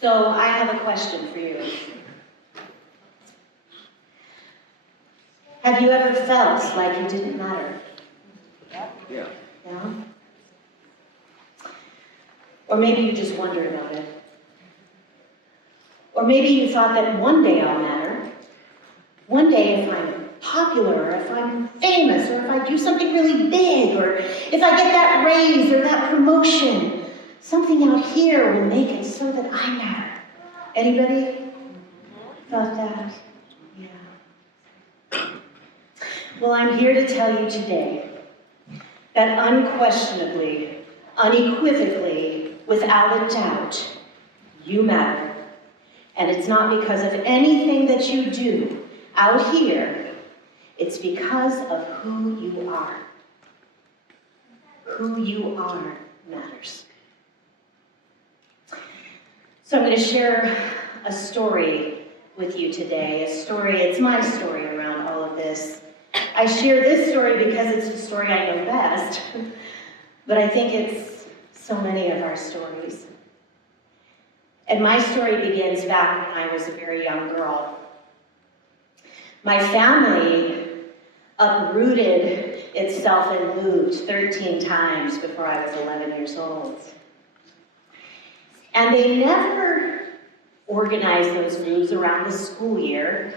So I have a question for you. Have you ever felt like you didn't matter? Yeah. Yeah? Or maybe you just wondered about it. Or maybe you thought that one day I'll matter. One day if I'm popular, or if I'm famous, or if I do something really big, or if I get that raise or that promotion, something out here will make it so that I matter. Anybody thought that? Yeah. Well, I'm here to tell you today that unquestionably, unequivocally, without a doubt, you matter. And it's not because of anything that you do out here, it's because of who you are. Who you are matters. So I'm going to share a story with you today. It's my story around all of this. I share this story because it's the story I know best, but I think it's so many of our stories. And my story begins back when I was a very young girl. My family uprooted itself and moved 13 times before I was 11 years old. And they never organized those moves around the school year.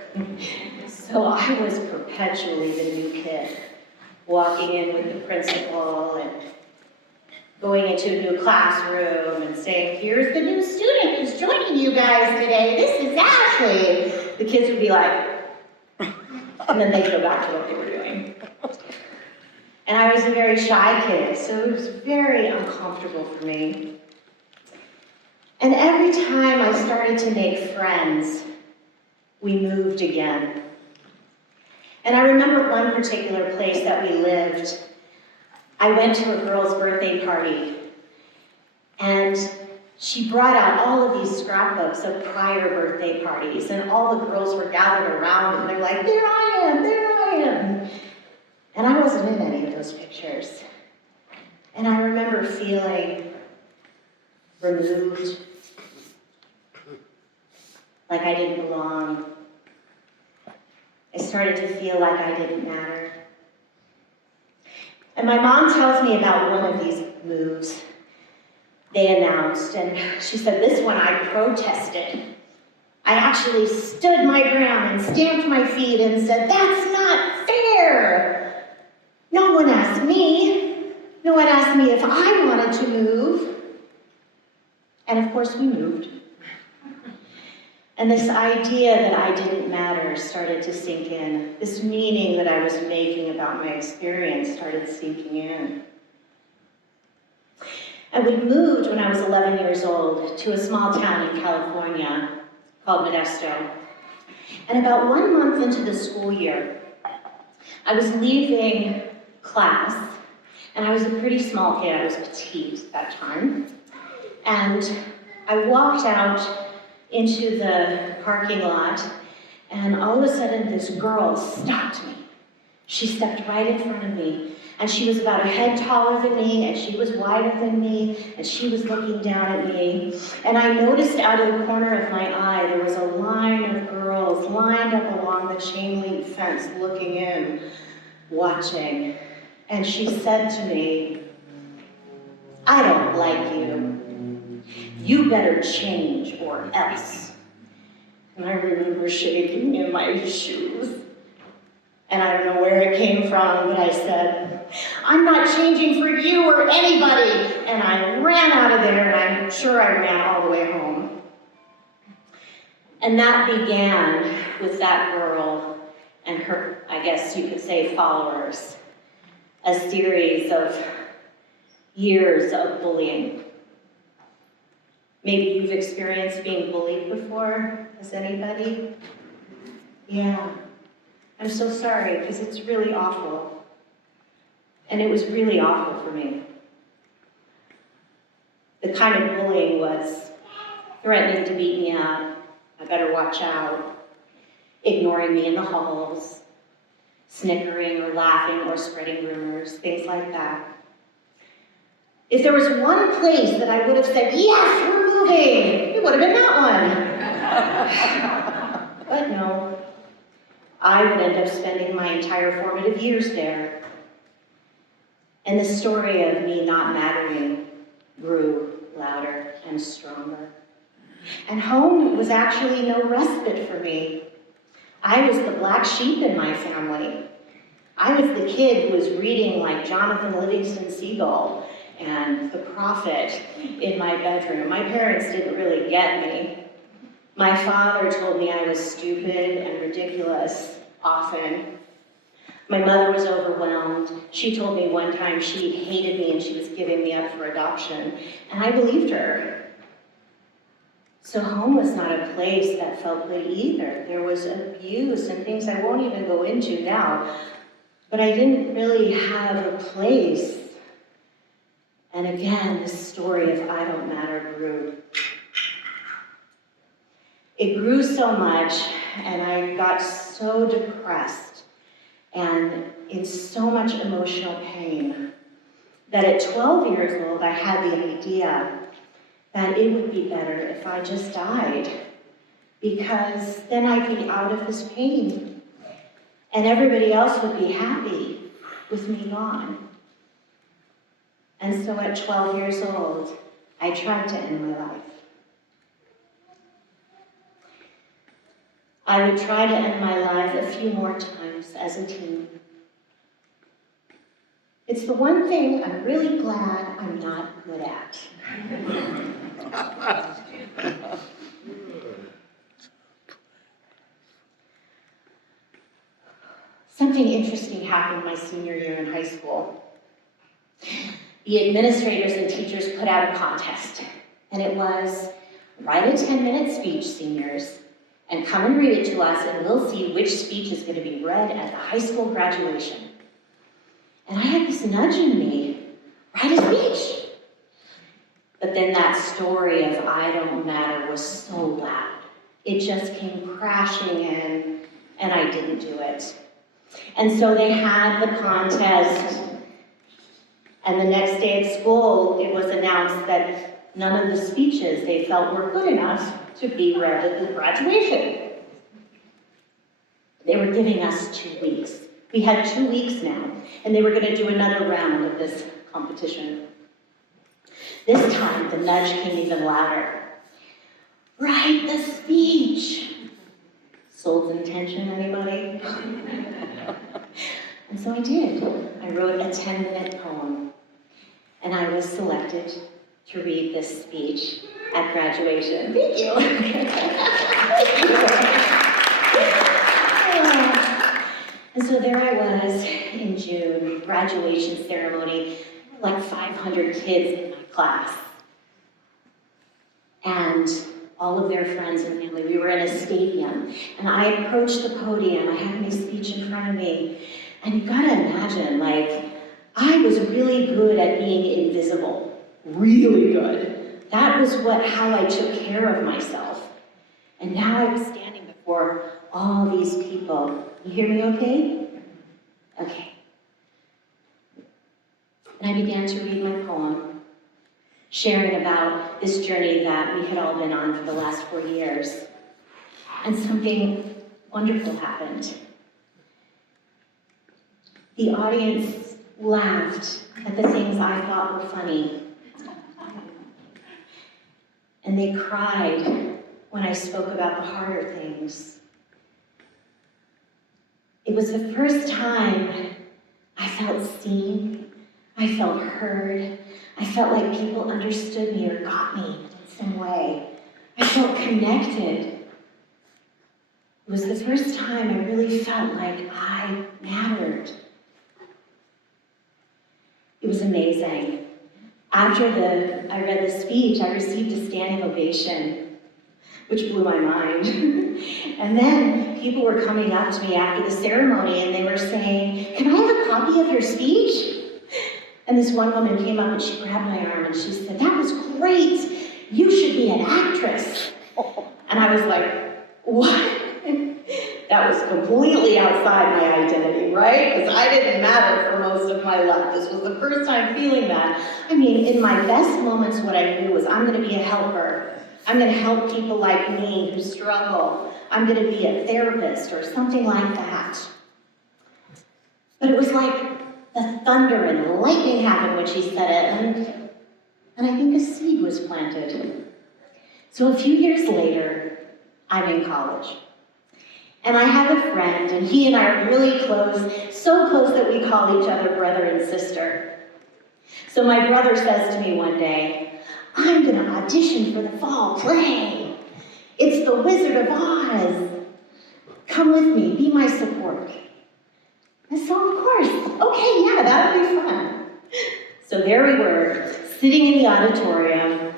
So I was perpetually the new kid, walking in with the principal and going into a new classroom and saying, here's the new student who's joining you guys today. This is Ashley. The kids would be like, and then they'd go back to what they were doing. And I was a very shy kid, so it was very uncomfortable for me. And every time I started to make friends, we moved again. And I remember one particular place that we lived. I went to a girl's birthday party, and she brought out all of these scrapbooks of prior birthday parties, and all the girls were gathered around, and they're like, there I am. And I wasn't in any of those pictures. And I remember feeling removed, like I didn't belong. I started to feel like I didn't matter. And my mom tells me about one of these moves they announced, and she said, this one I protested. I actually stood my ground and stamped my feet and said, that's not fair. No one asked me. No one asked me if I wanted to move. And of course we moved. And this idea that I didn't matter started to sink in. This meaning that I was making about my experience started sinking in. And we moved when I was 11 years old to a small town in California called Modesto. And about 1 month into the school year, I was leaving class, and I was a pretty small kid. I was petite at that time. And I walked out into the parking lot, and all of a sudden this girl stopped me. She stepped right in front of me, and she was about a head taller than me, and she was wider than me, and she was looking down at me. And I noticed out of the corner of my eye, there was a line of girls lined up along the chain link fence looking in, watching. And she said to me, I don't like you. You better change or else. And I remember shaking in my shoes. And I don't know where it came from, but I said, I'm not changing for you or anybody. And I ran out of there, and I'm sure I ran all the way home. And that began with that girl and her, I guess you could say, followers. A series of years of bullying. Maybe you've experienced being bullied before. Has anybody? Yeah. I'm so sorry, because it's really awful. And it was really awful for me. The kind of bullying was threatening to beat me up, I better watch out, ignoring me in the halls, snickering or laughing or spreading rumors, things like that. If there was one place that I would have said, yes, we're moving, it would have been that I would end up spending my entire formative years there. And the story of me not mattering grew louder and stronger. And home was actually no respite for me. I was the black sheep in my family. I was the kid who was reading like Jonathan Livingston Seagull and The Prophet in my bedroom. My parents didn't really get me. My father told me I was stupid and ridiculous often. My mother was overwhelmed. She told me one time she hated me and she was giving me up for adoption, and I believed her. So home was not a place that felt good either. There was abuse and things I won't even go into now, but I didn't really have a place. And again, this story of I don't matter grew. It grew so much, and I got so depressed and in so much emotional pain that at 12 years old, I had the idea that it would be better if I just died, because then I'd be out of this pain, and everybody else would be happy with me gone. And so at 12 years old, I tried to end my life. I would try to end my life a few more times as a teen. It's the one thing I'm really glad I'm not good at. Something interesting happened my senior year in high school. The administrators and teachers put out a contest, and it was, write a 10-minute speech, seniors, and come and read it to us, and we'll see which speech is going to be read at the high school graduation. And I had this nudge in me, write a speech. But then that story of I don't matter was so loud. It just came crashing in, and I didn't do it. And so they had the contest, and the next day at school, it was announced that none of the speeches they felt were good enough to be read at the graduation. They were giving us 2 weeks. We had 2 weeks now, and they were going to do another round of this competition. This time, the nudge came even louder. Write the speech. Soul's intention, anybody? And so I did. I wrote a 10-minute poem, and I was selected to read this speech at graduation. Thank you. And so there I was in June, graduation ceremony, like 500 kids in my class. And all of their friends and family. We were in a stadium, and I approached the podium. I had my speech in front of me. And you gotta imagine, like, I was really good at being invisible. Really good. That was how I took care of myself. And now I was standing before all these people. You hear me okay? Okay. And I began to read my poem, sharing about this journey that we had all been on for the last 4 years. And something wonderful happened. The audience laughed at the things I thought were funny. And they cried when I spoke about the harder things. It was the first time I felt seen, I felt heard, I felt like people understood me or got me in some way. I felt connected. It was the first time I really felt like I mattered. It was amazing. After I read the speech, I received a standing ovation, which blew my mind. And then people were coming up to me after the ceremony and they were saying, "Can I have a copy of your speech?" And this one woman came up and she grabbed my arm and she said, "That was great. You should be an actress." And I was like, what? That was completely outside my identity, right? Because I didn't matter for most of my life. This was the first time feeling that. I mean, in my best moments, what I knew was I'm going to be a helper. I'm going to help people like me who struggle. I'm going to be a therapist or something like that. But it was like the thunder and the lightning happened when she said it, and I think a seed was planted. So a few years later, I'm in college. And I have a friend, and he and I are really close, so close that we call each other brother and sister. So my brother says to me one day, I'm going to audition for the fall play. It's The Wizard of Oz. Come with me, be my support. And so, of course, okay, yeah, that'll be fun. So there we were, sitting in the auditorium.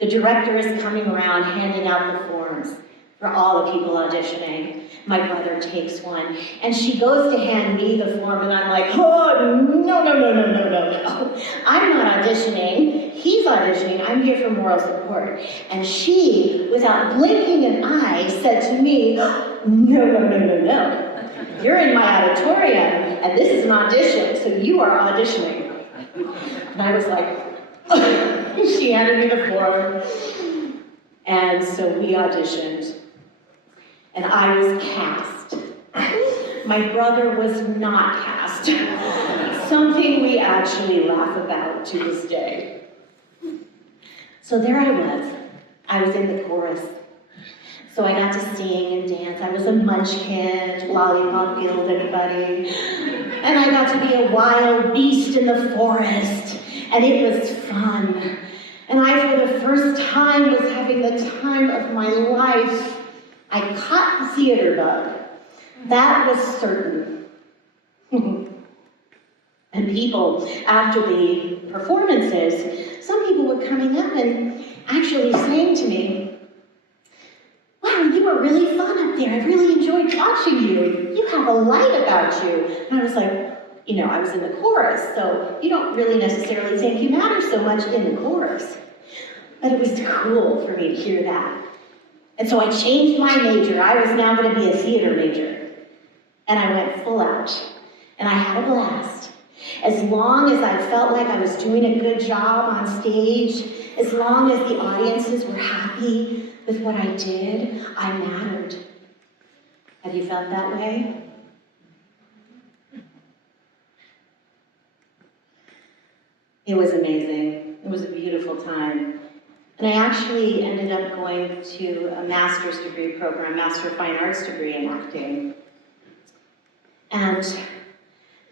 The director is coming around handing out the forms for all the people auditioning. My brother takes one, and she goes to hand me the form, and I'm like, oh, no. I'm not auditioning. He's auditioning. I'm here for moral support. And she, without blinking an eye, said to me, no. You're in my auditorium, and this is an audition, so you are auditioning. And I was like, she handed me the form. And so we auditioned. And I was cast. My brother was not cast. Something we actually laugh about to this day. So there I was. I was in the chorus. So I got to sing and dance. I was a munchkin, lollipop guild, anybody. And I got to be a wild beast in the forest. And it was fun. And I, for the first time, was having the time of my life. I caught the theater bug. That was certain. And people, after the performances, some people were coming up and actually saying to me, wow, you were really fun up there. I really enjoyed watching you. You have a light about you. And I was like, I was in the chorus, so you don't really necessarily think you matter so much in the chorus. But it was cool for me to hear that. And so I changed my major. I was now going to be a theater major. And I went full out. And I had a blast. As long as I felt like I was doing a good job on stage, as long as the audiences were happy with what I did, I mattered. Have you felt that way? It was amazing. It was a beautiful time. And I actually ended up going to a master's degree program, Master of Fine Arts degree in acting. And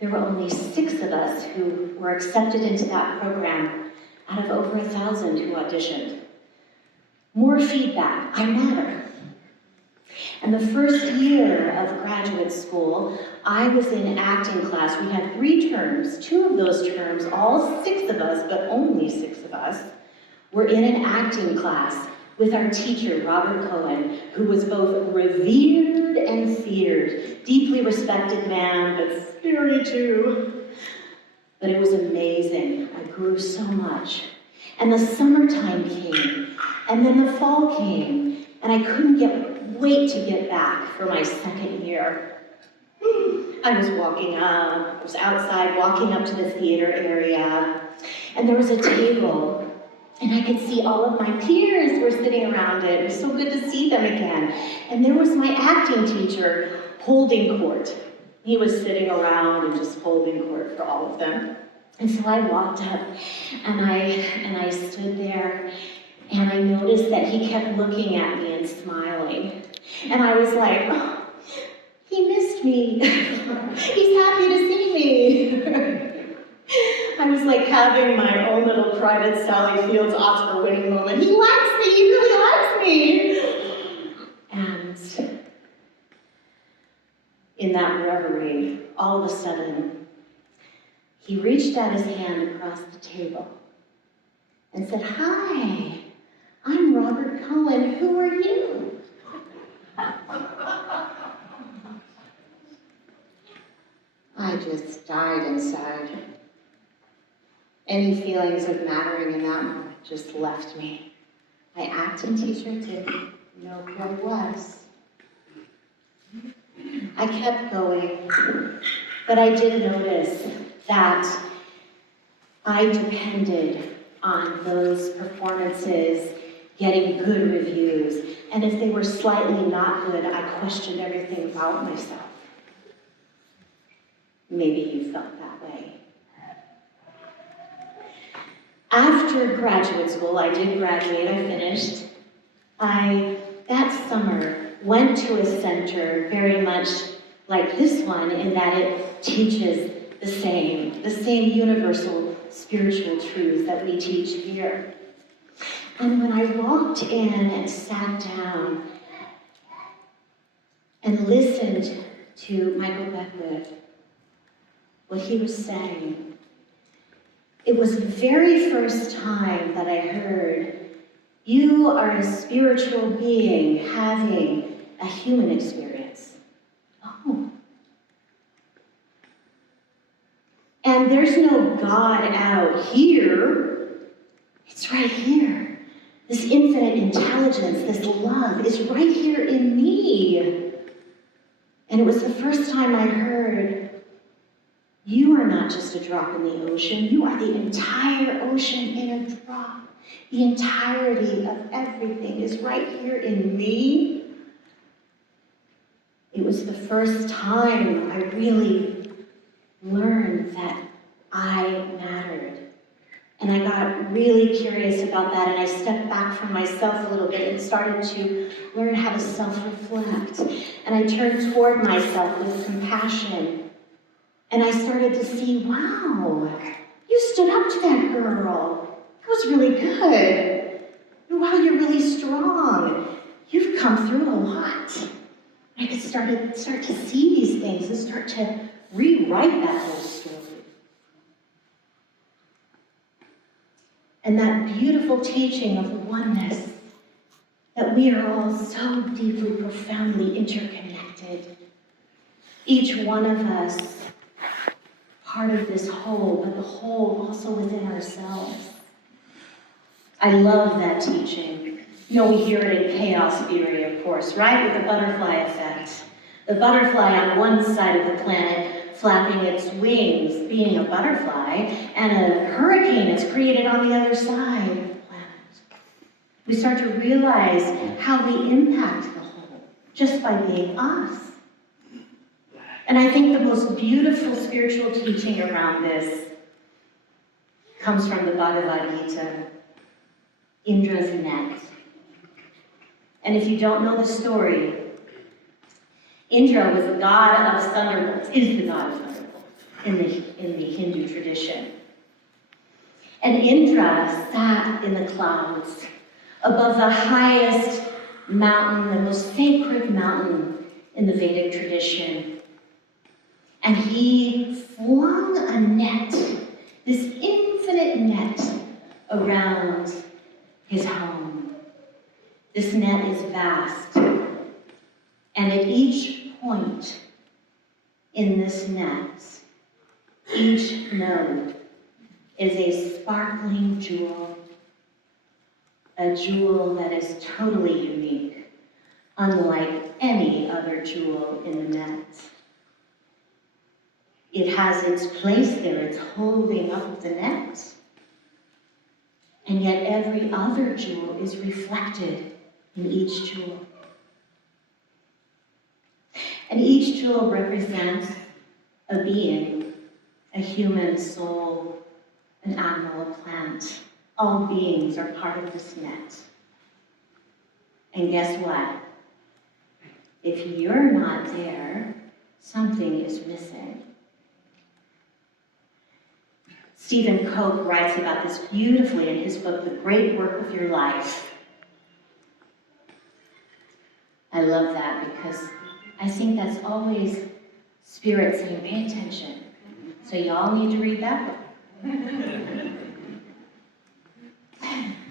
there were only 6 of us who were accepted into that program out of over 1,000 who auditioned. More feedback, I matter. And the first year of graduate school, I was in acting class. We had 3 terms. 2 of those terms, all 6 of us, but only 6 of us, were in an acting class with our teacher, Robert Cohen, who was both revered and feared. Deeply respected man, but scary too. But it was amazing. I grew so much. And the summertime came, and then the fall came, and I couldn't wait to get back for my 2nd year. I was outside walking up to the theater area, and there was a table. And I could see all of my peers were sitting around it. It was so good to see them again. And there was my acting teacher holding court. He was sitting around and just holding court for all of them. And so I walked up and I stood there and I noticed that he kept looking at me and smiling. And I was like, oh, he missed me. He's happy to see me. I was like having my own little private Sally Fields Oscar winning moment. He likes me, he really likes me. And in that reverie, all of a sudden, he reached out his hand across the table and said, hi, I'm Robert Cohen, who are you? I just died inside. Any feelings of mattering in that moment just left me. My acting teacher didn't know who I was. I kept going, but I did notice that I depended on those performances getting good reviews. And if they were slightly not good, I questioned everything about myself. Maybe you felt that way. After graduate school, I did graduate, I finished. That summer, went to a center very much like this one in that it teaches the same universal spiritual truths that we teach here. And when I walked in and sat down and listened to Michael Beckwith, what he was saying, it was the very first time that I heard, you are a spiritual being having a human experience. Oh. And there's no God out here. It's right here. This infinite intelligence, this love is right here in me. And it was the first time I heard, you are not just a drop in the ocean, you are the entire ocean in a drop. The entirety of everything is right here in me. It was the first time I really learned that I mattered. And I got really curious about that, and I stepped back from myself a little bit and started to learn how to self-reflect. And I turned toward myself with compassion. And I started to see, wow, you stood up to that girl. That was really good. And wow, you're really strong. You've come through a lot. I could start to see these things and start to rewrite that whole story. And that beautiful teaching of oneness, that we are all so deeply, profoundly interconnected. Each one of us, part of this whole, but the whole also within ourselves. I love that teaching. You know, we hear it in chaos theory, of course, right? With the butterfly effect. The butterfly on one side of the planet flapping its wings, being a butterfly, and a hurricane is created on the other side of the planet. We start to realize how we impact the whole just by being us. And I think the most beautiful spiritual teaching around this comes from the Bhagavad Gita, Indra's net. And if you don't know the story, Indra was the god of thunderbolts, is the god of thunderbolts in the Hindu tradition. And Indra sat in the clouds above the highest mountain, the most sacred mountain in the Vedic tradition. And he flung a net, this infinite net, around his home. This net is vast. And at each point in this net, each node is a sparkling jewel, a jewel that is totally unique, unlike any other jewel in the net. It has its place there, it's holding up the net. And yet every other jewel is reflected in each jewel. And each jewel represents a being, a human soul, an animal, a plant. All beings are part of this net. And guess what? If you're not there, something is missing. Stephen Cope writes about this beautifully in his book, The Great Work of Your Life. I love that because I think that's always Spirit saying, pay attention. So y'all need to read that book.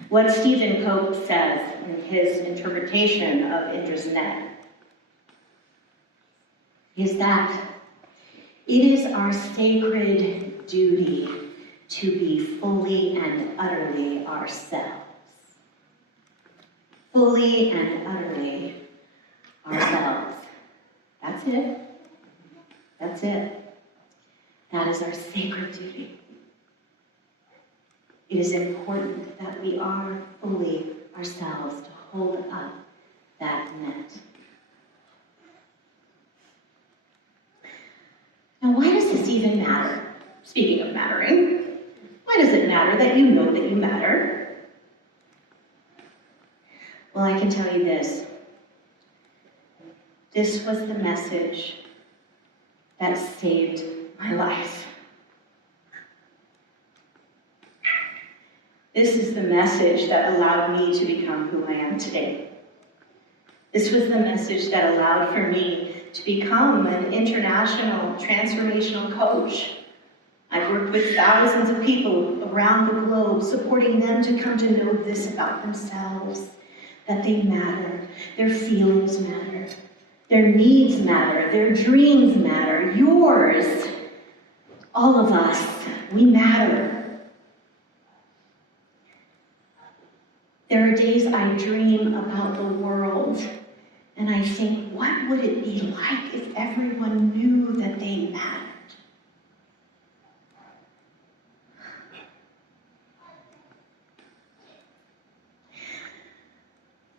What Stephen Cope says in his interpretation of Indra's net is that it is our sacred duty to be fully and utterly ourselves. Fully and utterly ourselves. That's it. That's it. That is our sacred duty. It is important that we are fully ourselves to hold up that net. Now, why does this even matter? Speaking of mattering, why does it matter that you know that you matter? Well, I can tell you this. This was the message that saved my life. This is the message that allowed me to become who I am today. This was the message that allowed for me to become an international transformational coach. I've worked with thousands of people around the globe, supporting them to come to know this about themselves, that they matter, their feelings matter, their needs matter, their dreams matter, yours, all of us, we matter. There are days I dream about the world, and I think, what would it be like if everyone knew that they mattered?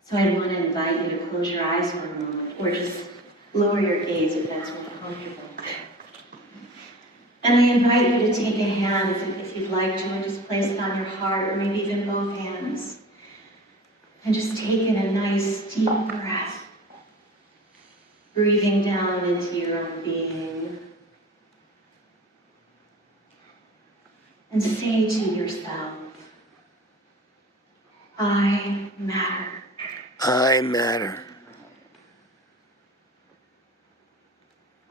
So I want to invite you to close your eyes for a moment, or just lower your gaze if that's more comfortable. And I invite you to take a hand, if you'd like to, and just place it on your heart, or maybe even both hands. And just take in a nice deep breath, breathing down into your own being. And say to yourself, I matter. I matter.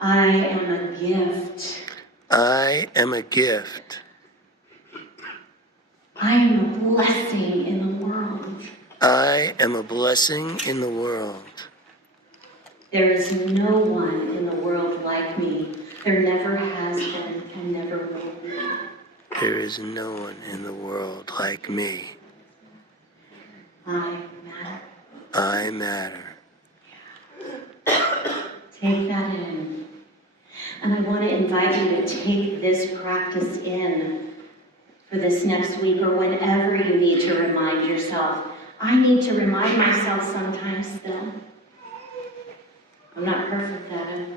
I am a gift. I am a gift. I am a blessing in the world. I am a blessing in the world. There is no one in the world like me. There never has been and never will be. There is no one in the world like me. I matter. I matter. Take that in. And I want to invite you to take this practice in for this next week or whenever you need to remind yourself. I need to remind myself sometimes still. I'm not perfect at it.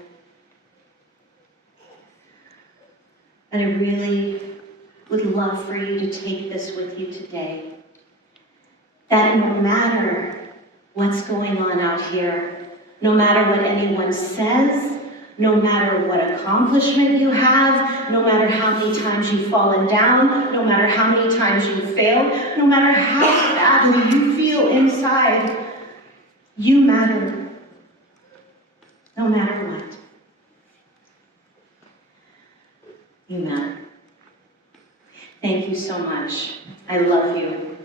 But I really would love for you to take this with you today. That no matter what's going on out here, no matter what anyone says, no matter what accomplishment you have, no matter how many times you've fallen down, no matter how many times you've failed, no matter how badly you feel inside, you matter. No matter what. You matter. Thank you so much. I love you.